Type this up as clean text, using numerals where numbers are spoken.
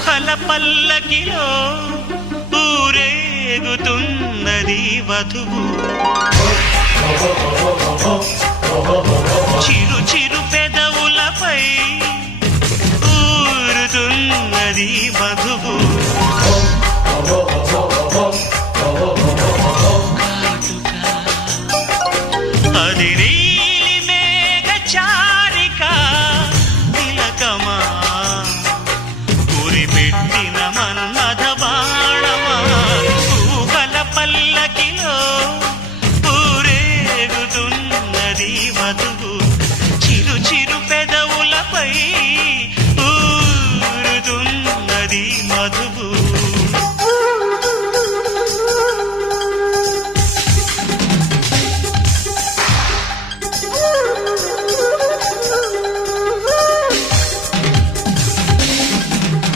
ఊహల పల్లకిలో ఊరేగుతున్నది వధువు. చిరు చిరు పెదవులపై ఊరుతున్నది వధువు. అది నీలి మేఘ చారిక తిలకమా గురిపెట్టి